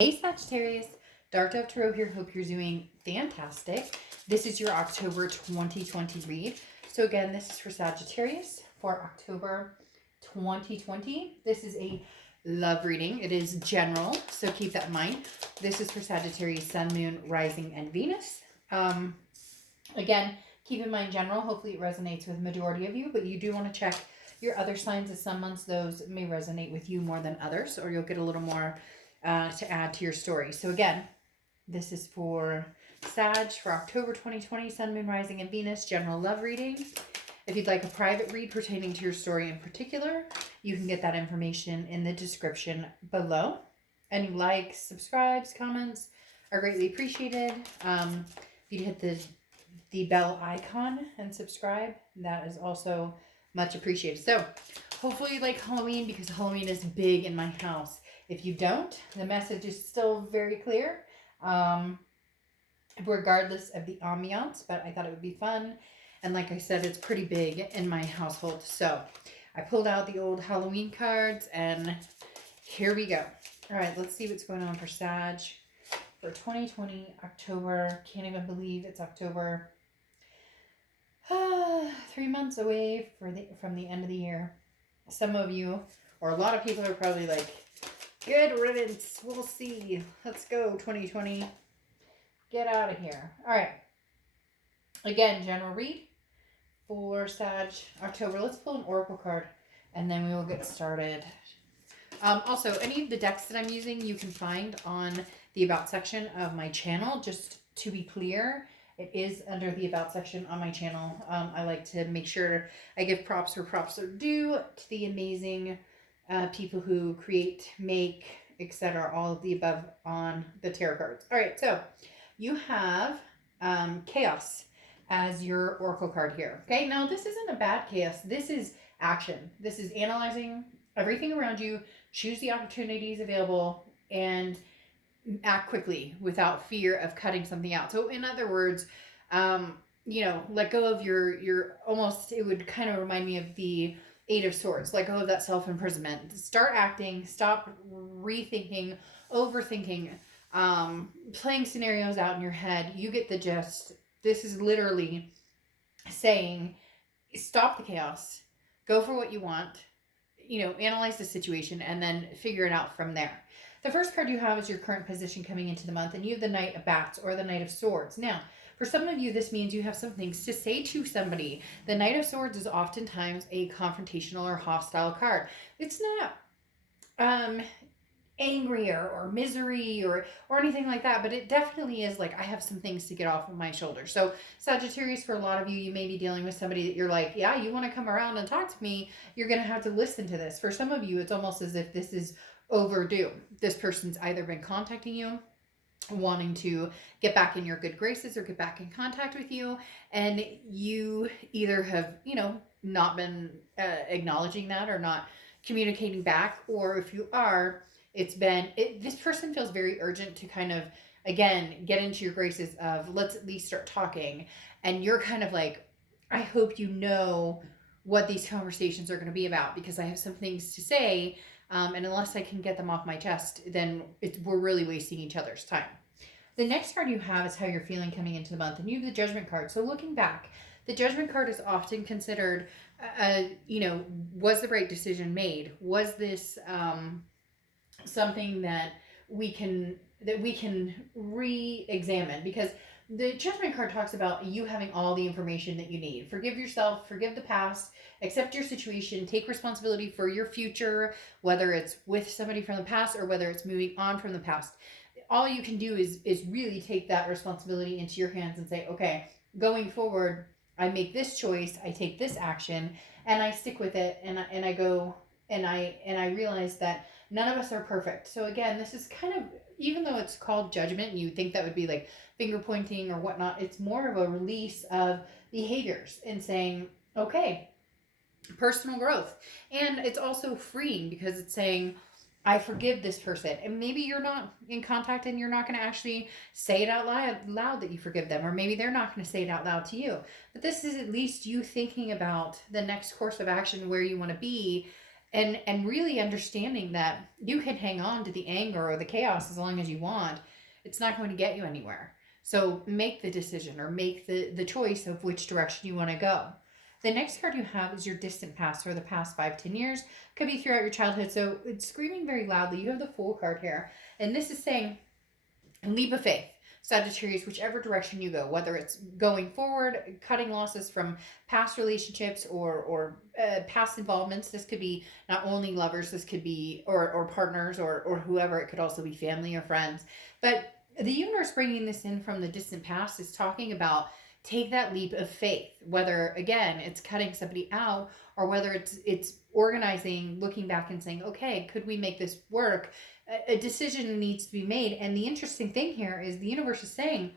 Hey Sagittarius, Dark Dove Tarot here. Hope you're doing fantastic. This is your October 2020 read. So again, this is for Sagittarius for October 2020. This is a love reading. It is general, so keep that in mind. This is for Sagittarius, Sun, Moon, Rising, and Venus. Again, keep in mind general. Hopefully it resonates with majority of you, but you do want to check your other signs, as some months those may resonate with you more than others, or you'll get a little more to add to your story. So again, this is for Sag for October 2020, Sun, Moon, Rising, and Venus, general love reading. If you'd like a private read pertaining to your story in particular, you can get that information in the description below. Any likes, subscribes, comments are greatly appreciated. If you'd hit the bell icon and subscribe, that is also much appreciated. So hopefully you like Halloween, because Halloween is big in my house. If you don't, the message is still very clear, regardless of the ambiance, but I thought it would be fun. And like I said, it's pretty big in my household. So I pulled out the old Halloween cards, and here we go. All right, let's see what's going on for Sag for 2020, October. Can't even believe it's October. 3 months away from the end of the year. Some of you, or a lot of people, are probably like, good riddance. We'll see. Let's go, 2020. Get out of here. All right. Again, general read for Sag October. Let's pull an oracle card, and then we will get started. Also, any of the decks that I'm using, you can find on the About section of my channel. Just to be clear, it is under the About section on my channel. I like to make sure I give props where props are due to the amazing people who create, make, etc., all of the above on the tarot cards. All right, so you have chaos as your oracle card here. Okay, now this isn't a bad chaos. This is action. This is analyzing everything around you, choose the opportunities available, and act quickly without fear of cutting something out. So in other words, let go of your almost, it would kind of remind me of the Eight of Swords. Let go of that self-imprisonment. Start acting. Stop rethinking, overthinking, playing scenarios out in your head. You get the gist. This is literally saying, stop the chaos. Go for what you want. Analyze the situation and then figure it out from there. The first card you have is your current position coming into the month, and you have the Knight of Bats or the Knight of Swords. Now, for some of you, this means you have some things to say to somebody. The Knight of Swords is oftentimes a confrontational or hostile card. It's not angry or misery or anything like that, but it definitely is like, I have some things to get off of my shoulders. So Sagittarius, for a lot of you, you may be dealing with somebody that you're like, yeah, you want to come around and talk to me, you're going to have to listen to this. For some of you, it's almost as if this is overdue. This person's either been contacting you, wanting to get back in your good graces or get back in contact with you, and you either have, not been acknowledging that or not communicating back, or if you are, this person feels very urgent to kind of, again, get into your graces of, let's at least start talking. And you're kind of like, I hope you know what these conversations are going to be about, because I have some things to say. And unless I can get them off my chest, then we're really wasting each other's time. The next card you have is how you're feeling coming into the month. And you have the Judgment card. So looking back, the Judgment card is often considered, was the right decision made? Was this something that we can re-examine? Because the Judgment card talks about you having all the information that you need. Forgive yourself, forgive the past, accept your situation, take responsibility for your future, whether it's with somebody from the past or whether it's moving on from the past. All you can do is really take that responsibility into your hands and say, okay, going forward, I make this choice, I take this action, and I stick with it, and I go, and I realize that none of us are perfect. So again, this is kind of, even though it's called judgment, and you think that would be like finger pointing or whatnot, it's more of a release of behaviors and saying, okay, personal growth. And it's also freeing, because it's saying, I forgive this person. And maybe you're not in contact and you're not going to actually say it out loud that you forgive them. Or maybe they're not going to say it out loud to you. But this is at least you thinking about the next course of action, where you want to be, and really understanding that you can hang on to the anger or the chaos as long as you want. It's not going to get you anywhere. So make the decision or make the choice of which direction you want to go. The next card you have is your distant past, or the past 5-10 years. Could be throughout your childhood. So it's screaming very loudly. You have the Fool card here. And this is saying leap of faith. Sagittarius, whichever direction you go, whether it's going forward, cutting losses from past relationships or past involvements. This could be not only lovers, this could be or partners or whoever. It could also be family or friends. But the universe bringing this in from the distant past is talking about take that leap of faith, whether again it's cutting somebody out or whether it's organizing, looking back and saying, okay, could we make this work? A decision needs to be made. And the interesting thing here is the universe is saying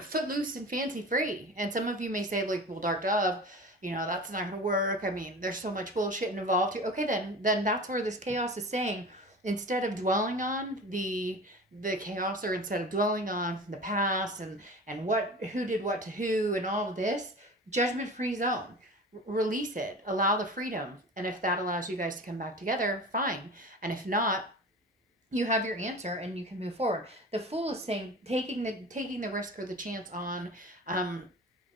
footloose and fancy free. And some of you may say, like, well, Dark Dove, that's not going to work. I mean, there's so much bullshit involved here. Okay, then that's where this chaos is saying, instead of dwelling on the chaos, or instead of dwelling on the past and who did what to who and all of this, judgment free zone. Release it, allow the freedom. And if that allows you guys to come back together, fine. And if not, you have your answer and you can move forward. The Fool is saying taking the risk or the chance on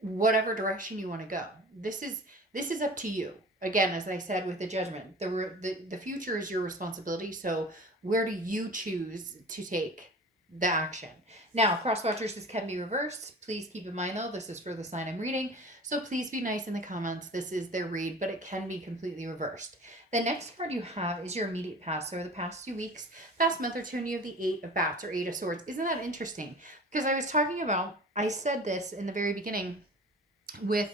whatever direction you want to go. This is up to you. Again, as I said with the Judgment, the future is your responsibility. So where do you choose to take the action? Now, cross watchers, this can be reversed. Please keep in mind, though, this is for the sign I'm reading. So please be nice in the comments. This is their read, but it can be completely reversed. The next card you have is your immediate past, or the past 2 weeks, past month or two, and you have the 8 of Bats, or 8 of Swords. Isn't that interesting? Because I said this in the very beginning with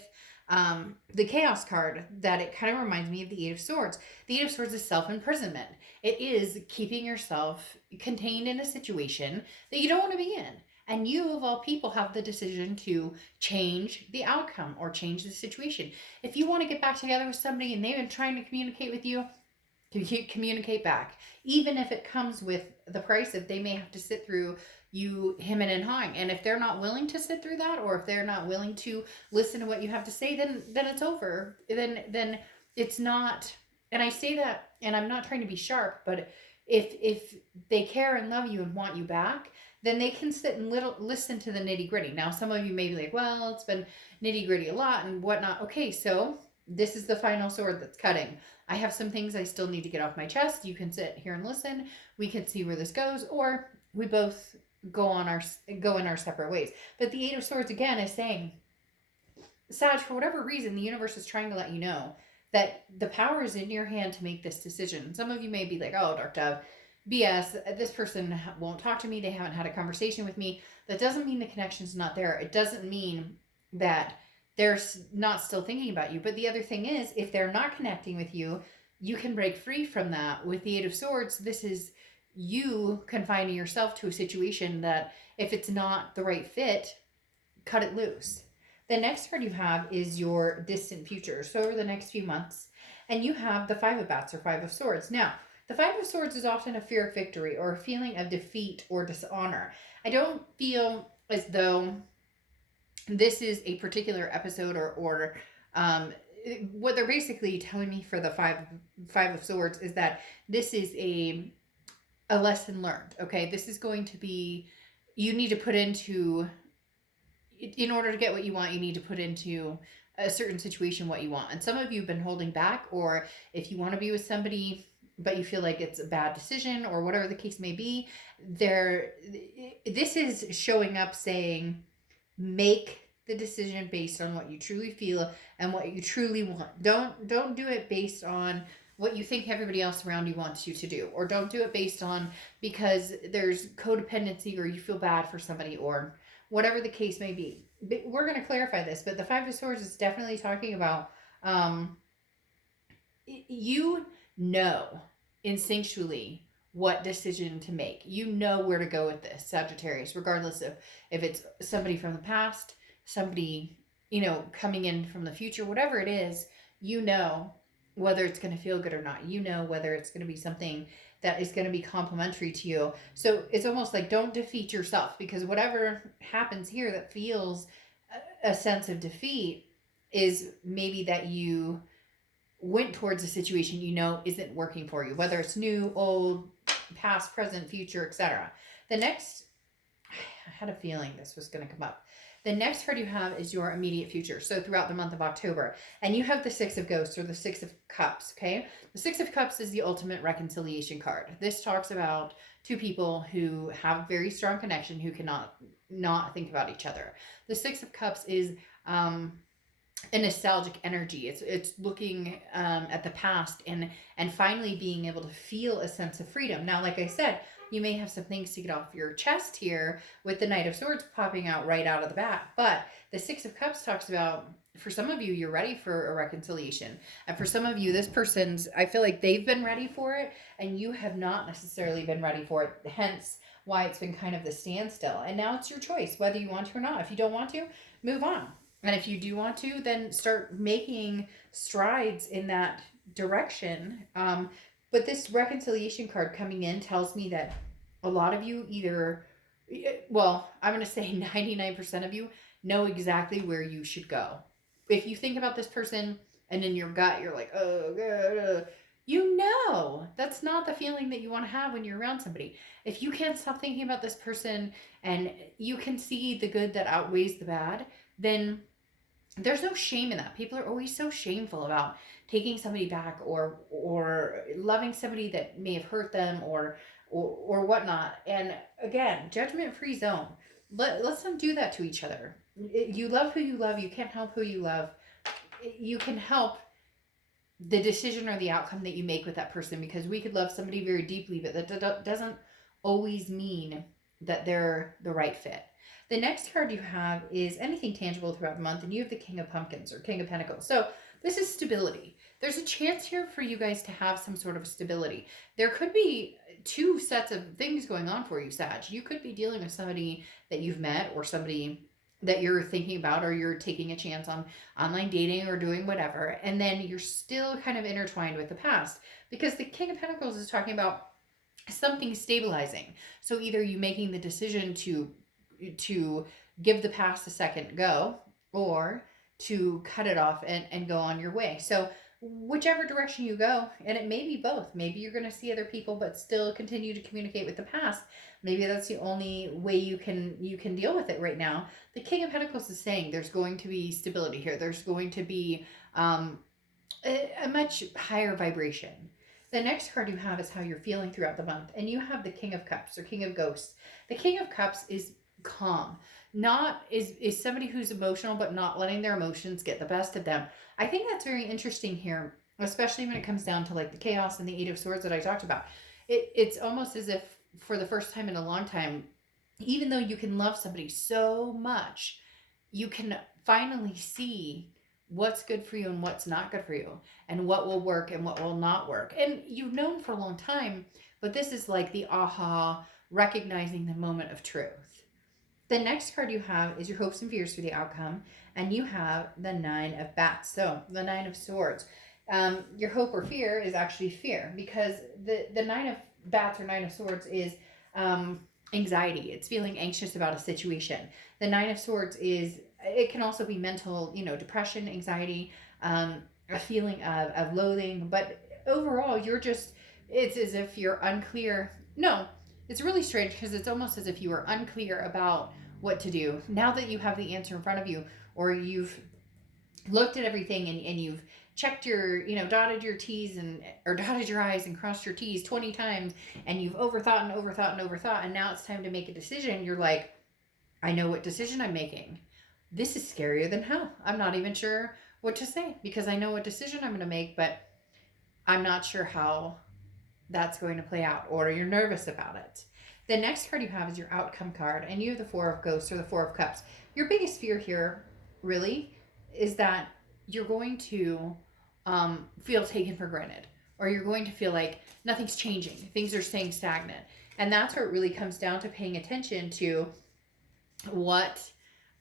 the Chaos card, that it kind of reminds me of the 8 of Swords. The 8 of Swords is self-imprisonment. It is keeping yourself contained in a situation that you don't want to be in. And you, of all people, have the decision to change the outcome or change the situation. If you want to get back together with somebody and they've been trying to communicate with you, communicate back. Even if it comes with the price of they may have to sit through you hemming and hawing. And if they're not willing to sit through that, or if they're not willing to listen to what you have to say, then it's over. Then it's not. And I say that, and I'm not trying to be sharp, but if they care and love you and want you back, then they can sit and listen to the nitty gritty. Now, some of you may be like, well, it's been nitty gritty a lot and whatnot. Okay, so this is the final sword that's cutting. I have some things I still need to get off my chest. You can sit here and listen. We can see where this goes, or we both go in our separate ways. But the 8 of Swords again is saying, Sag, for whatever reason, the universe is trying to let you know that the power is in your hand to make this decision. Some of you may be like, oh, Dark Dove, BS, this person won't talk to me. They haven't had a conversation with me. That doesn't mean the connection's not there. It doesn't mean that they're not still thinking about you. But the other thing is, if they're not connecting with you, you can break free from that. With the 8 of Swords, this is you confining yourself to a situation that if it's not the right fit, cut it loose. The next card you have is your distant future. So over the next few months, and you have the 5 of Bats, or 5 of Swords. Now, the 5 of Swords is often a fear of victory or a feeling of defeat or dishonor. I don't feel as though this is a particular episode or what they're basically telling me for the 5 of Swords is that this is a lesson learned. Okay, this is going to be, you need to put into, in order to get what you want, you need to put into a certain situation what you want. And some of you have been holding back, or if you want to be with somebody but you feel like it's a bad decision or whatever the case may be, this is showing up saying, make the decision based on what you truly feel and what you truly want. Don't do it based on what you think everybody else around you wants you to do, or don't do it based on because there's codependency or you feel bad for somebody or whatever the case may be. We're going to clarify this, but the 5 of Swords is definitely talking about you know instinctually what decision to make. You know where to go with this, Sagittarius, regardless of if it's somebody from the past, somebody, coming in from the future, whatever it is, whether it's going to feel good or not. Whether it's going to be something that is going to be complimentary to you. So it's almost like, don't defeat yourself, because whatever happens here that feels a sense of defeat is maybe that you went towards a situation you know isn't working for you, whether it's new, old, past, present, future, etc. The next, I had a feeling this was going to come up. The next card you have is your immediate future. So throughout the month of October. And you have the Six of Ghosts, or the Six of Cups, okay? The Six of Cups is the ultimate reconciliation card. This talks about two people who have very strong connection, who cannot not think about each other. The Six of Cups is a nostalgic energy. It's looking at the past and finally being able to feel a sense of freedom. Now, like I said, you may have some things to get off your chest here with the Knight of Swords popping out right out of the bat. But the Six of Cups talks about, for some of you, you're ready for a reconciliation. And for some of you, this person's, I feel like they've been ready for it and you have not necessarily been ready for it. Hence why it's been kind of the standstill. And now it's your choice, whether you want to or not. If you don't want to, move on. And if you do want to, then start making strides in that direction. But this reconciliation card coming in tells me that a lot of you either, well, I'm going to say 99% of you know exactly where you should go. If you think about this person and in your gut, you're like, oh, God, you know, that's not the feeling that you want to have when you're around somebody. If you can't stop thinking about this person and you can see the good that outweighs the bad, then there's no shame in that. People are always so shameful about taking somebody back or loving somebody that may have hurt them or whatnot. And again, judgment-free zone. Let's not do that to each other. You love who you love. You can't help who you love. You can help the decision or the outcome that you make with that person, because we could love somebody very deeply, but that doesn't always mean that they're the right fit. The next card you have is anything tangible throughout the month, and you have the King of Pumpkins, or King of Pentacles. So this is stability. There's a chance here for you guys to have some sort of stability. There could be two sets of things going on for you, Sag. You could be dealing with somebody that you've met, or somebody that you're thinking about, or you're taking a chance on online dating or doing whatever, and then you're still kind of intertwined with the past, because the King of Pentacles is talking about something stabilizing. So either you making the decision to give the past a second go, or to cut it off and go on your way. So whichever direction you go, and it may be both. Maybe you're going to see other people but still continue to communicate with the past. Maybe that's the only way you can deal with it right now. The King of Pentacles is saying there's going to be stability here. There's going to be a much higher vibration. The next card you have is how you're feeling throughout the month, and you have the King of Cups, or King of Ghosts. The King of Cups is calm. Is somebody who's emotional but not letting their emotions get the best of them. I think that's very interesting here, especially when it comes down to like the chaos and the Eight of Swords that I talked about. It's almost as if for the first time in a long time, even though you can love somebody so much, you can finally see what's good for you and what's not good for you, and what will work and what will not work. And you've known for a long time, but this is like the aha, recognizing the moment of truth. The next card you have is your hopes and fears for the outcome, and you have the Nine of Bats. So the Nine of Swords. Your hope or fear is actually fear, because the Nine of Bats, or Nine of Swords, is anxiety. It's feeling anxious about a situation. The Nine of Swords it can also be mental, depression, anxiety, a feeling of loathing. But overall, it's as if you're unclear. No, it's really strange, because it's almost as if you were unclear about what to do. Now that you have the answer in front of you, or you've looked at everything and you've checked your, dotted your T's or dotted your I's and crossed your T's 20 times, and you've overthought and overthought and overthought, and now it's time to make a decision. You're like, I know what decision I'm making. This is scarier than hell. I'm not even sure what to say, because I know what decision I'm going to make, but I'm not sure how that's going to play out, or you're nervous about it. The next card you have is your outcome card, and you have the Four of Ghosts, or the Four of Cups. Your biggest fear here, really, is that you're going to feel taken for granted, or you're going to feel like nothing's changing, things are staying stagnant. And that's where it really comes down to paying attention to what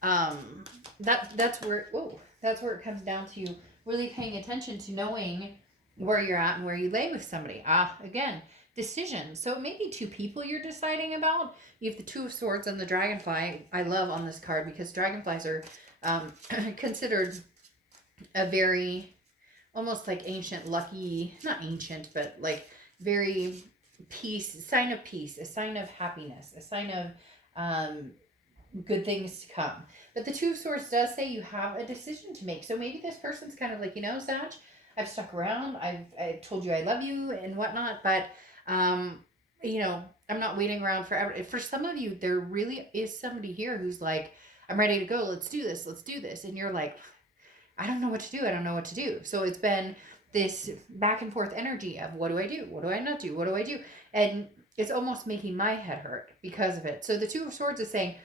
that's where it comes down to really paying attention to knowing where you're at and where you lay with somebody. Again, decisions. So it may be two people you're deciding about. You have the Two of Swords and the Dragonfly. I love on this card, because dragonflies are considered a very almost like ancient lucky, not ancient, but like very peace, sign of peace, a sign of happiness, a sign of good things to come. But the Two of Swords does say you have a decision to make. So maybe this person's kind of like, Sag, I've stuck around. I've told you I love you and whatnot, but I'm not waiting around forever. For some of you, there really is somebody here who's like, I'm ready to go. Let's do this. Let's do this. And you're like, I don't know what to do. I don't know what to do. So it's been this back and forth energy of what do I do? What do I not do? What do I do? And it's almost making my head hurt because of it. So the Two of Swords is saying,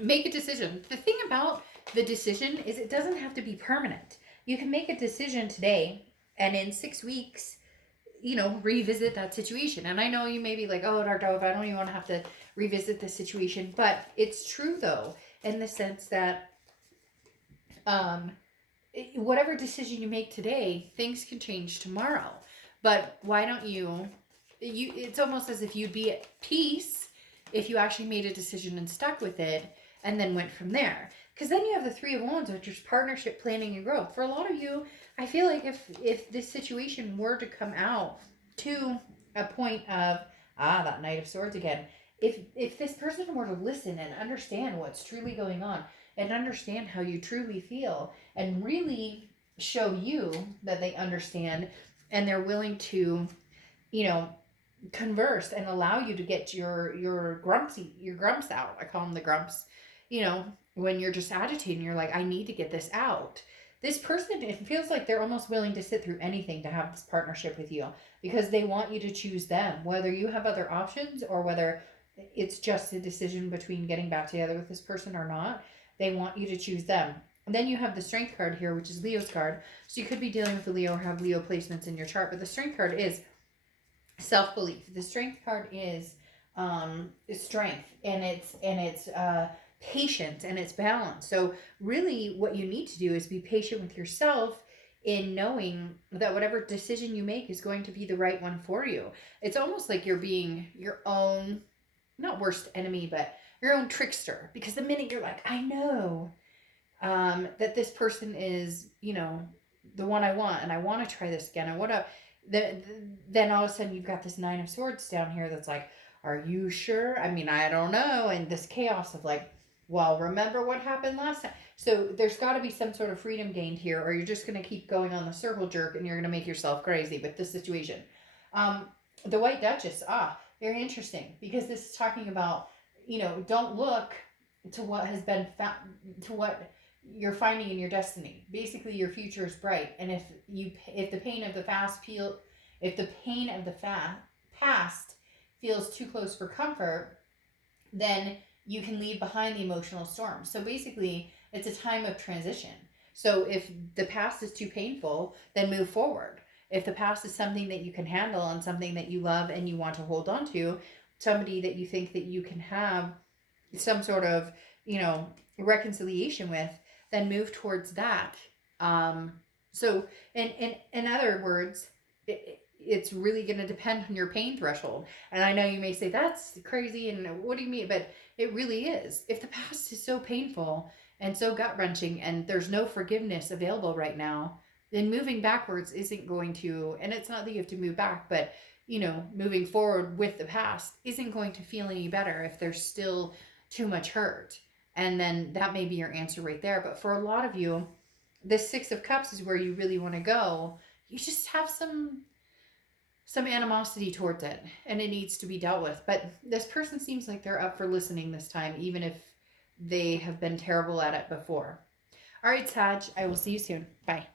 make a decision. The thing about the decision is it doesn't have to be permanent. You can make a decision today and in 6 weeks, revisit that situation. And I know you may be like, oh, Dark Dove, I don't even want to have to revisit this situation. But it's true, though, in the sense that whatever decision you make today, things can change tomorrow. But why don't it's almost as if you'd be at peace if you actually made a decision and stuck with it and then went from there. Because then you have the Three of Wands, which is partnership, planning, and growth. For a lot of you, I feel like if this situation were to come out to a point of, that Knight of Swords again, if this person were to listen and understand what's truly going on and understand how you truly feel and really show you that they understand and they're willing to, converse and allow you to get your grumps out. I call them the grumps. When you're just agitating, you're like, I need to get this out. This person, it feels like they're almost willing to sit through anything to have this partnership with you because they want you to choose them, whether you have other options or whether it's just a decision between getting back together with this person or not. They want you to choose them. And then you have the Strength card here, which is Leo's card. So you could be dealing with a Leo or have Leo placements in your chart, but the Strength card is self-belief. The Strength card is strength, and it's patient, and it's balance. So really what you need to do is be patient with yourself in knowing that whatever decision you make is going to be the right one for you. It's almost like you're being your own, not worst enemy, but your own trickster. Because the minute you're like, I know that this person is, the one I want, and I want to try this again, I want to, then all of a sudden you've got this Nine of Swords down here that's like, are you sure? I mean, I don't know. And this chaos of like, well, remember what happened last time? So there's got to be some sort of freedom gained here, or you're just going to keep going on the circle jerk and you're going to make yourself crazy with this situation. The White Duchess, very interesting, because this is talking about, don't look to what has been to what you're finding in your destiny. Basically, your future is bright, and if the pain of the past feels too close for comfort, then you can leave behind the emotional storm. So basically, it's a time of transition. So if the past is too painful, then move forward. If the past is something that you can handle and something that you love and you want to hold on to, somebody that you think that you can have some sort of, reconciliation with, then move towards that. So in other words, it's really going to depend on your pain threshold. And I know you may say, that's crazy, and what do you mean? But it really is. If the past is so painful and so gut-wrenching and there's no forgiveness available right now, then moving backwards isn't going to, and it's not that you have to move back, but, moving forward with the past isn't going to feel any better if there's still too much hurt. And then that may be your answer right there. But for a lot of you, the Six of Cups is where you really want to go. You just have some animosity towards it, and it needs to be dealt with. But this person seems like they're up for listening this time, even if they have been terrible at it before. All right, Sag, I will see you soon. Bye.